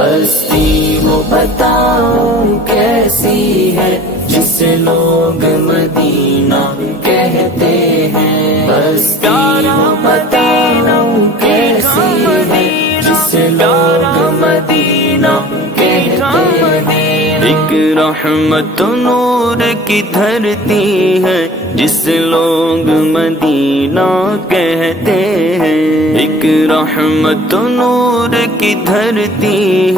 बस्ती वो बताऊं कैसी है जिसे लोग मदीना कहते हैं। बस्ती वो बताऊं कैसी है जिसे लोग मदीना कहते हैं। एक रहमत नूर की धरती है जिसे लोग मदीना कहते हैं। एक रहमत नूर की धरती